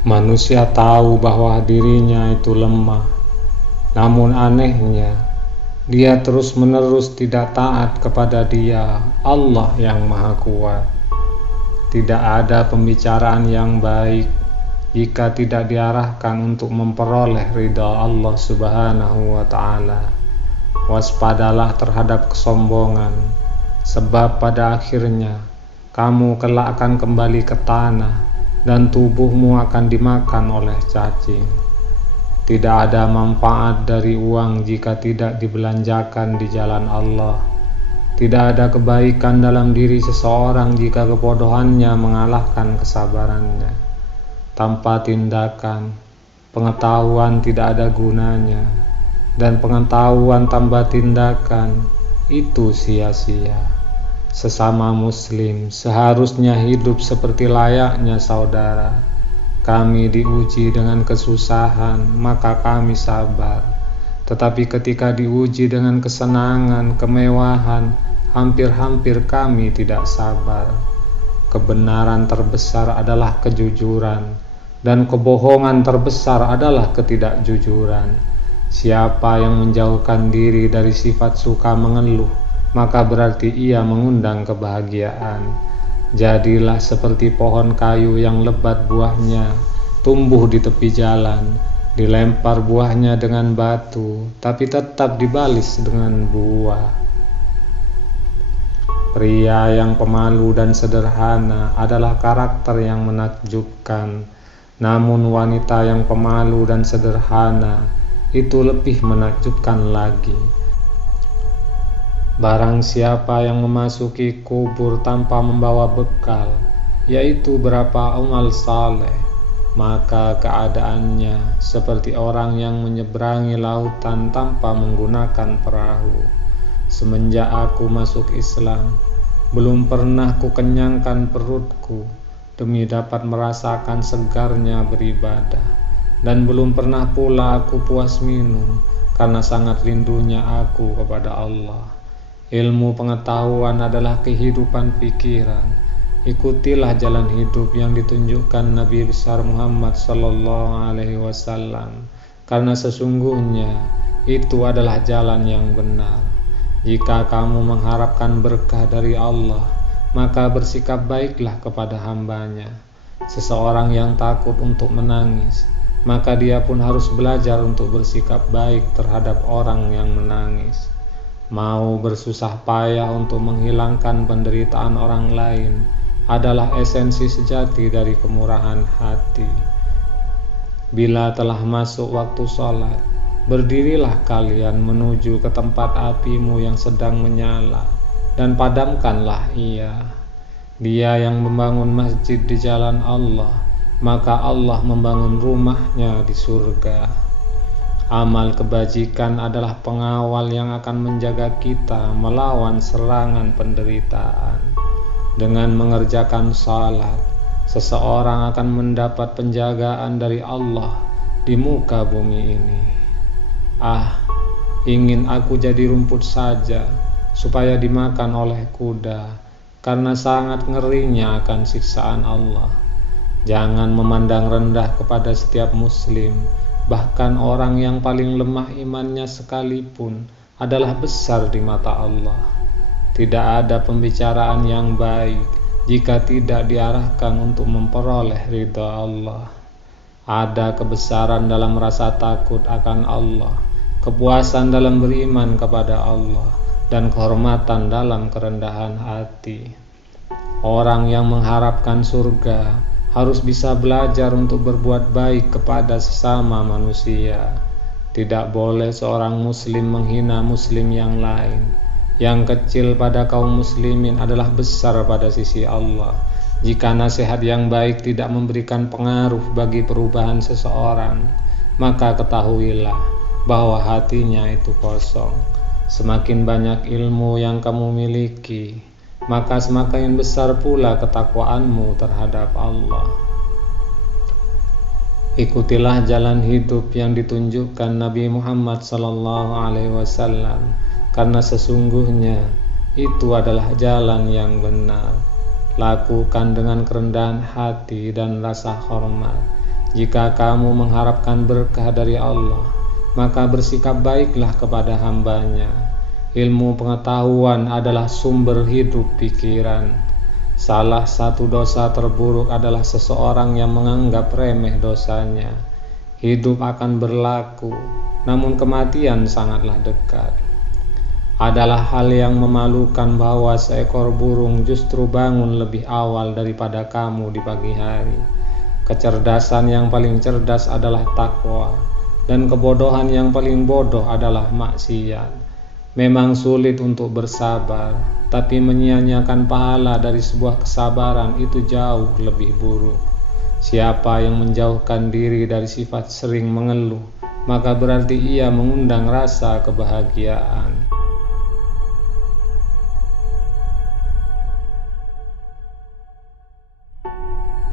Manusia tahu bahwa dirinya itu lemah, namun anehnya, dia terus-menerus tidak taat kepada Dia, Allah yang Maha Kuat. Tidak ada pembicaraan yang baik jika tidak diarahkan untuk memperoleh ridha Allah Subhanahu wa Ta'ala. Waspadalah terhadap kesombongan, sebab pada akhirnya kamu kelak akan kembali ke tanah dan tubuhmu akan dimakan oleh cacing. Tidak ada manfaat dari uang jika tidak dibelanjakan di jalan Allah. Tidak ada kebaikan dalam diri seseorang jika kebodohannya mengalahkan kesabarannya. Tanpa tindakan, pengetahuan tidak ada gunanya, dan pengetahuan tanpa tindakan itu sia-sia. Sesama muslim seharusnya hidup seperti layaknya saudara. Kami diuji dengan kesusahan, maka kami sabar. Tetapi ketika diuji dengan kesenangan, kemewahan, hampir-hampir kami tidak sabar. Kebenaran terbesar adalah kejujuran, dan kebohongan terbesar adalah ketidakjujuran. Siapa yang menjauhkan diri dari sifat suka mengeluh, maka berarti ia mengundang kebahagiaan. Jadilah seperti pohon kayu yang lebat buahnya, tumbuh di tepi jalan, dilempar buahnya dengan batu, tapi tetap dibalis dengan buah. Pria yang pemalu dan sederhana adalah karakter yang menakjubkan, namun wanita yang pemalu dan sederhana itu lebih menakjubkan lagi. Barang siapa yang memasuki kubur tanpa membawa bekal, yaitu berapa amal saleh, maka keadaannya seperti orang yang menyeberangi lautan tanpa menggunakan perahu. Semenjak aku masuk Islam, belum pernah kukenyangkan perutku demi dapat merasakan segarnya beribadah, dan belum pernah pula aku puas minum karena sangat rindunya aku kepada Allah. Ilmu pengetahuan adalah kehidupan pikiran. Ikutilah jalan hidup yang ditunjukkan Nabi besar Muhammad sallallahu alaihi wasallam, karena sesungguhnya itu adalah jalan yang benar. Jika kamu mengharapkan berkah dari Allah, maka bersikap baiklah kepada hambanya. Seseorang yang takut untuk menangis, maka dia pun harus belajar untuk bersikap baik terhadap orang yang menangis. Mau bersusah payah untuk menghilangkan penderitaan orang lain adalah esensi sejati dari kemurahan hati. Bila telah masuk waktu sholat, berdirilah kalian menuju ke tempat apimu yang sedang menyala, dan padamkanlah ia. Dia yang membangun masjid di jalan Allah, maka Allah membangun rumahnya di surga. Amal kebajikan adalah pengawal yang akan menjaga kita melawan serangan penderitaan. Dengan mengerjakan salat, seseorang akan mendapat penjagaan dari Allah di muka bumi ini. Ingin aku jadi rumput saja, supaya dimakan oleh kuda, karena sangat ngerinya akan siksaan Allah. Jangan memandang rendah kepada setiap muslim, bahkan orang yang paling lemah imannya sekalipun adalah besar di mata Allah. Tidak ada pembicaraan yang baik jika tidak diarahkan untuk memperoleh ridha Allah. Ada kebesaran dalam rasa takut akan Allah, kepuasan dalam beriman kepada Allah, dan kehormatan dalam kerendahan hati. Orang yang mengharapkan surga harus bisa belajar untuk berbuat baik kepada sesama manusia. Tidak boleh seorang muslim menghina muslim yang lain. Yang kecil pada kaum muslimin adalah besar pada sisi Allah. Jika nasihat yang baik tidak memberikan pengaruh bagi perubahan seseorang, maka ketahuilah bahwa hatinya itu kosong. Semakin banyak ilmu yang kamu miliki, maka semakin besar pula ketakwaanmu terhadap Allah. Ikutilah jalan hidup yang ditunjukkan Nabi Muhammad SAW, karena sesungguhnya itu adalah jalan yang benar. Lakukan dengan kerendahan hati dan rasa hormat. Jika kamu mengharapkan berkah dari Allah, maka bersikap baiklah kepada hamba-Nya. Ilmu pengetahuan adalah sumber hidup pikiran. Salah satu dosa terburuk adalah seseorang yang menganggap remeh dosanya. Hidup akan berlaku, namun kematian sangatlah dekat. Adalah hal yang memalukan bahwa seekor burung justru bangun lebih awal daripada kamu di pagi hari. Kecerdasan yang paling cerdas adalah takwa, dan kebodohan yang paling bodoh adalah maksiat. Memang sulit untuk bersabar, tapi menyia-nyiakan pahala dari sebuah kesabaran itu jauh lebih buruk. Siapa yang menjauhkan diri dari sifat sering mengeluh, maka berarti ia mengundang rasa kebahagiaan.